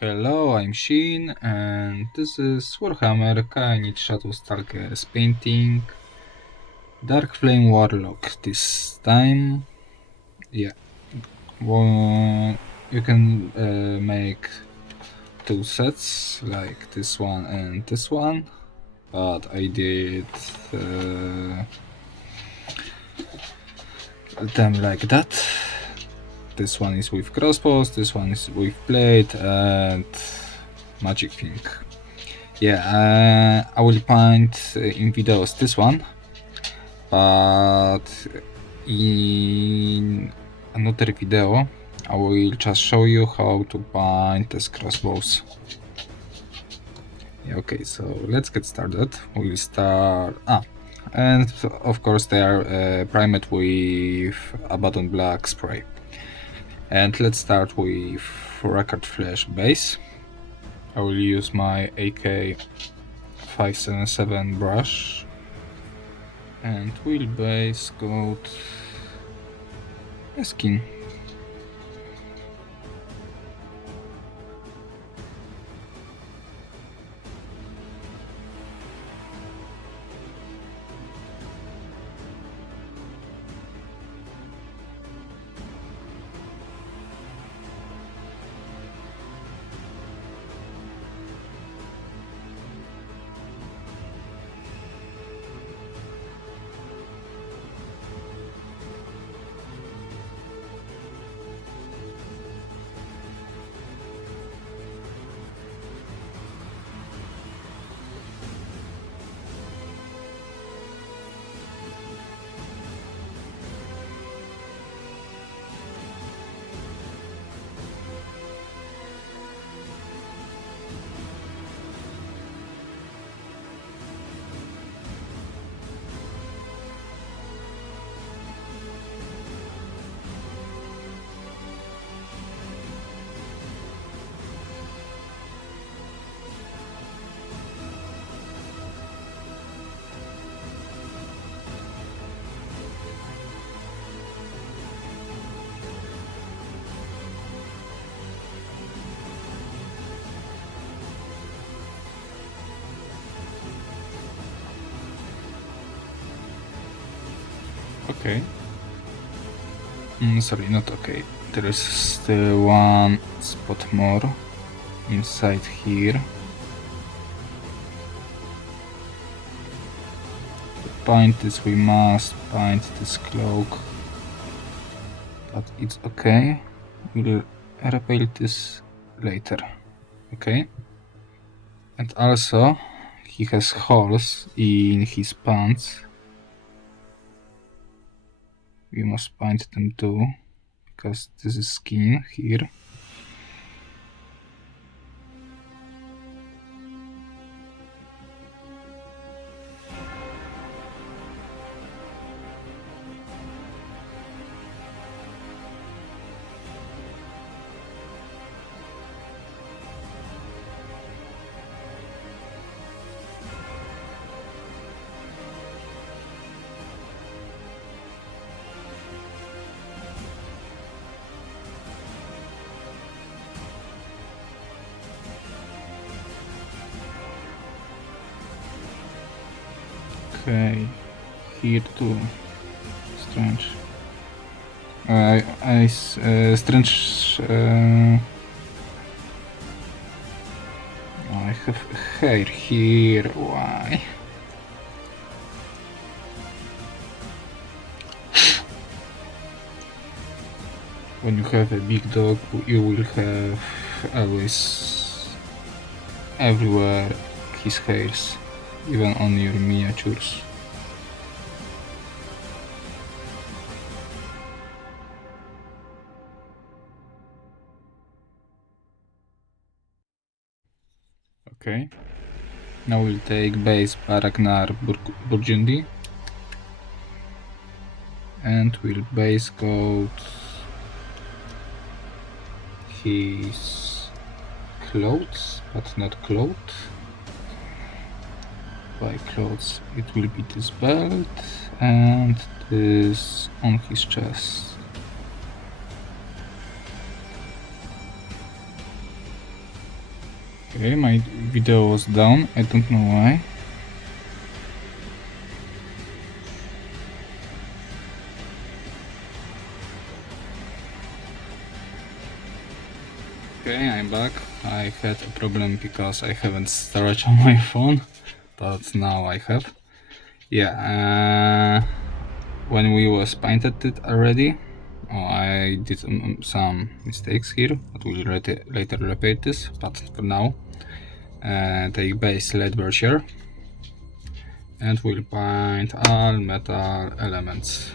Hello, I'm Shin, and this is Warhammer Khainite Shadowstalkers painting Darkflame Warlock this time. Yeah, well, you can make two sets, like this one and this one, but I did them like that. This one is with crossbows, this one is with blade and magic thing. Yeah, I will paint in videos this one, but in another video I will just show you how to paint these crossbows. Yeah, okay, so let's get started. We'll start... and of course they are primed with Abaddon Black spray. And let's start with Record Flash base. I will use my AK-577 brush and we'll base coat a skin. Okay. Sorry, not okay. There is still one spot more inside here. To paint this, we must paint this cloak, but it's okay. We'll repaint this later. Okay. And also, he has holes in his pants. We must paint them too, because this is skin here. Okay, here too. Strange. Strange. I have hair here. Why? When you have a big dog, you will have always everywhere his hairs, even on your miniatures. Okay, now we'll take base Baragnar Burgundy and we'll base coat his clothes, but not cloth. By clothes it will be this belt and this on his chest. Okay, my video was down, I don't know why. Okay, I'm back. I had a problem because I haven't storage on my phone, but now I have. Yeah, when we was painted it already, I did some mistakes here, but we'll later repeat this, but for now, take base lead brochure, and we'll paint all metal elements.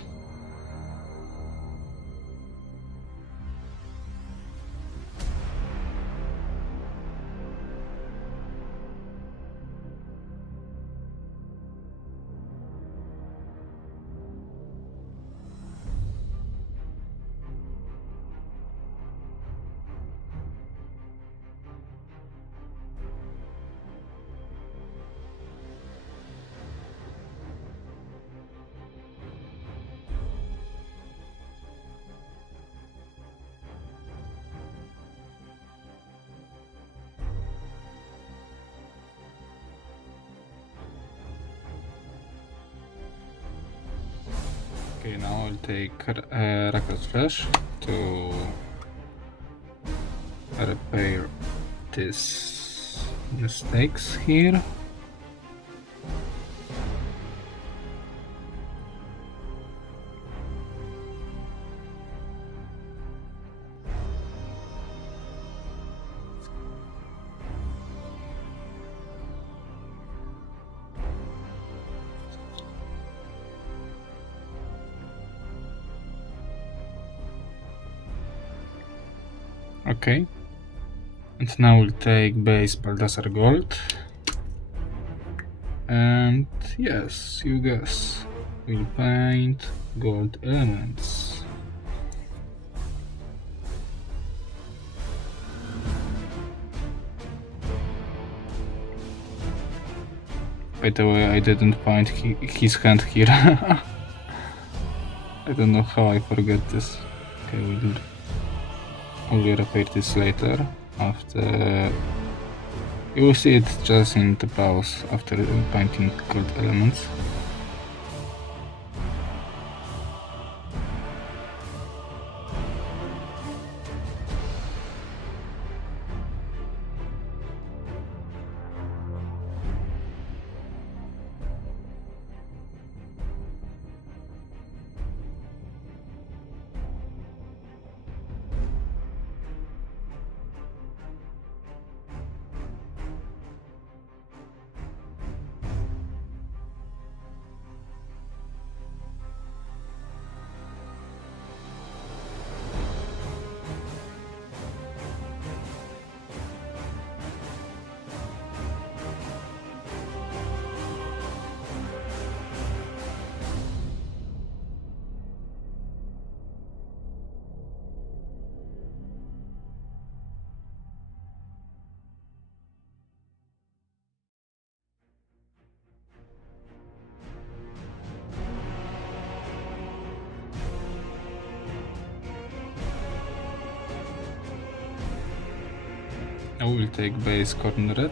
Okay, now I'll take Rakos Flash to repair these mistakes here. Okay, and now we'll take base Baldassar Gold, and yes, you guess, we'll paint gold elements. By the way, I didn't paint his hand here. I don't know how I forget this. Okay, we'll repair this later, after you will see it just in the pause after painting gold elements. I will take base corner red.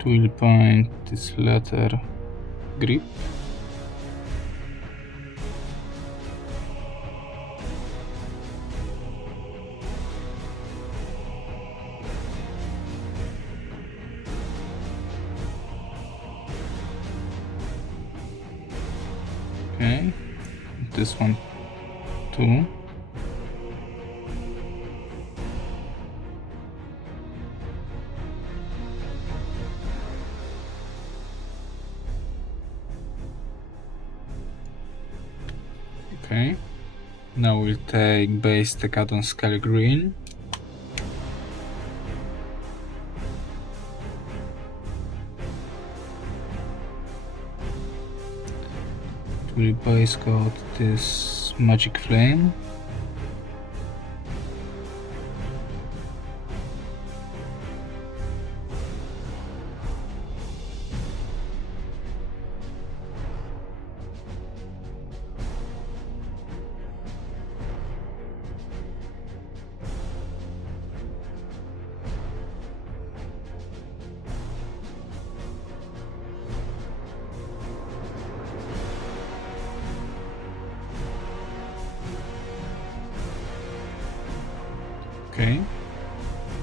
It will paint this letter grip. Okay, this one too. Okay, now we'll take base Decadon Scale Green. We'll base coat this Magic Flame.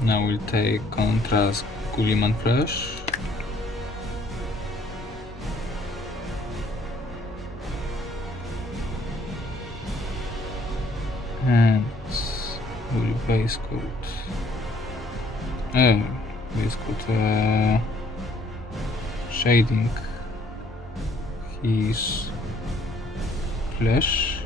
Now we'll take contrast Gulliman Flash. And we'll base coat. Base coat shading his flesh.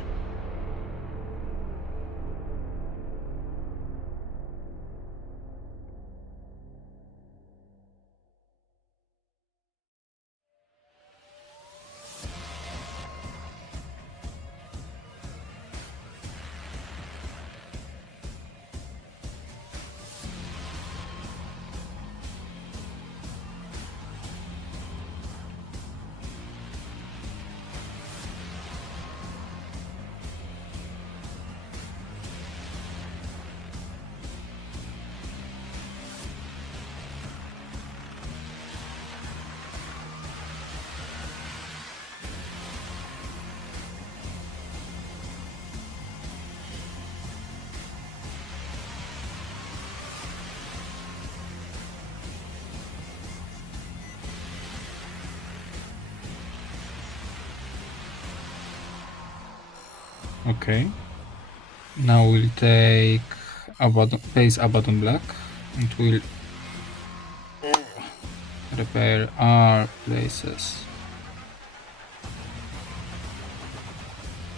Okay. Now we'll take base Abaddon Black and we'll repair our places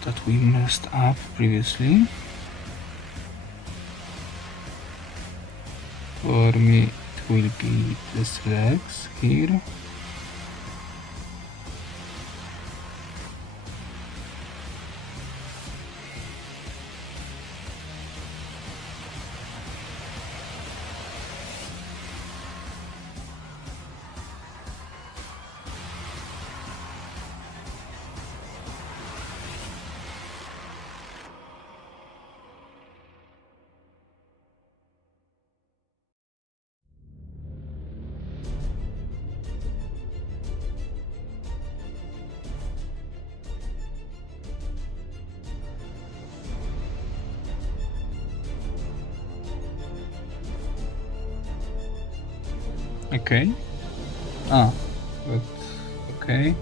that we messed up previously. For me it will be these legs here. Okay. But okay.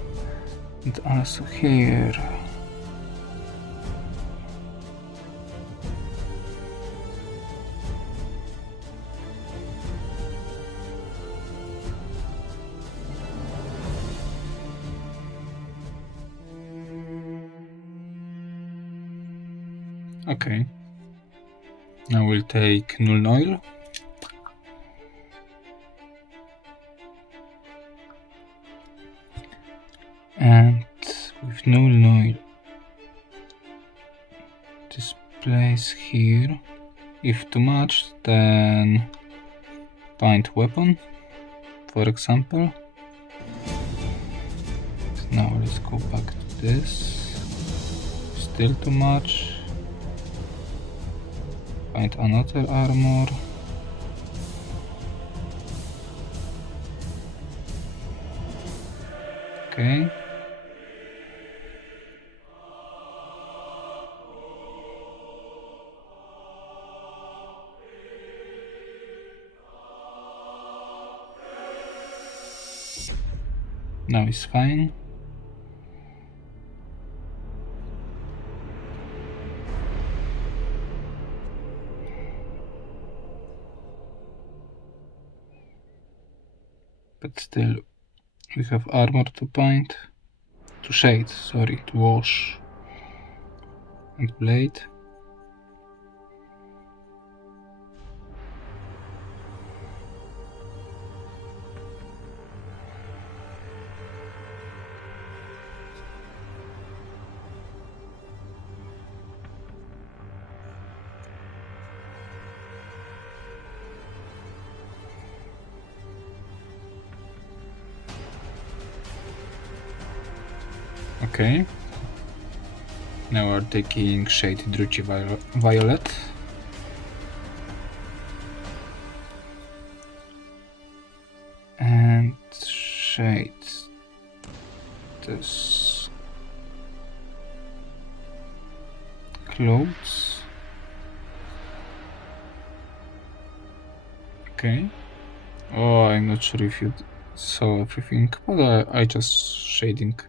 And also here. Okay. Now we'll take Null Oil. And with Null Oil, this place here, if too much, then bind weapon, for example. Now let's go back to this. Still too much. Find another armor. Okay. Now it's fine. But still, we have armor to paint, to shade, sorry, to wash, and blade. Okay. Now we're taking Shade Druchii Violet. And shade this clothes. Okay. Oh, I'm not sure if you saw everything, but I just shading.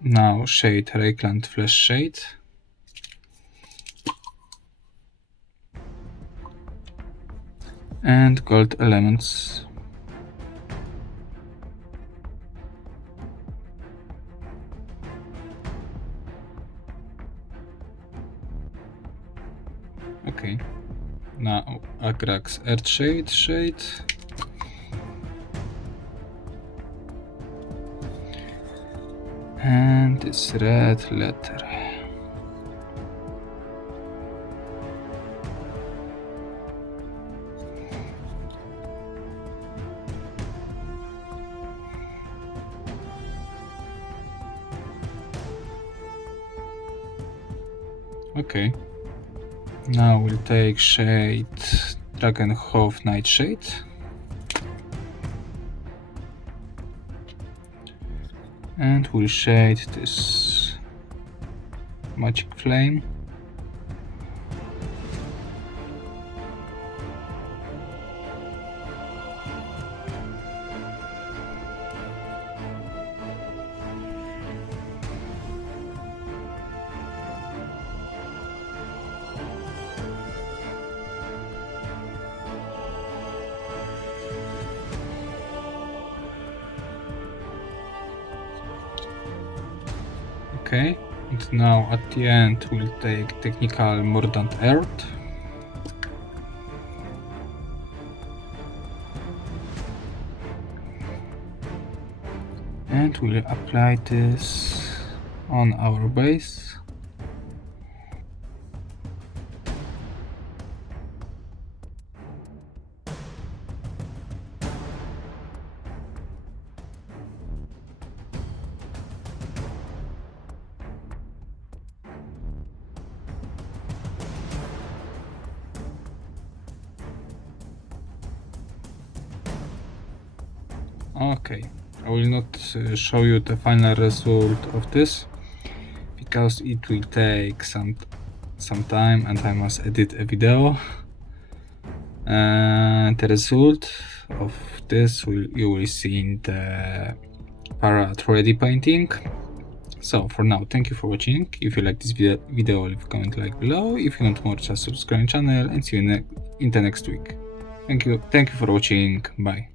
Now shade Reikland Flash Shade. And gold elements. Okay. Now Agrax Earth Shade. And this red letter. Okay. Now we'll take shade Dragonhof Nightshade. And we'll shade this Magic Flame. Okay, and now at the end we'll take Technical Mordant Earth. And we'll apply this on our base. Okay, I will not show you the final result of this because it will take some time and I must edit a video. The result of this you will see in the Parrot Ready painting. So for now, thank you for watching. If you like this video, leave a comment like below. If you want more, just subscribe channel and see you in the next week. Thank you for watching. Bye.